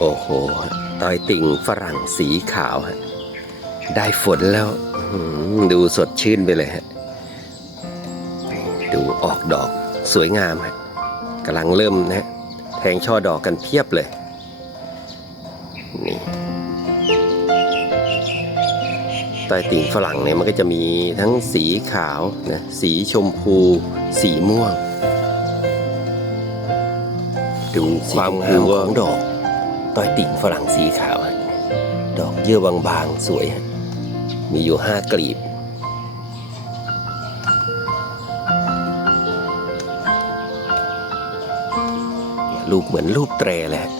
โอ้โหต้อยติ่งฝรั่งสีขาวฮะได้ฝนแล้วอื้อหือดูสดชื่นไปเลยฮะดูออกดอกสวยงามฮะกำลังเริ่มนะฮะแทงช่อดอกกันเพียบเลยนี่ต้อยติ่งฝรั่งเนี่ยมันก็จะมีทั้งสีขาวนะสีชมพู สีม่วง ดูความงามของดอก ต้อยติ่งฝรั่งสีขาว ดอกเยื่อบางๆ สวย มีอยู่ห้ากลีบลูกเหมือนรูปแตรเลยฮะ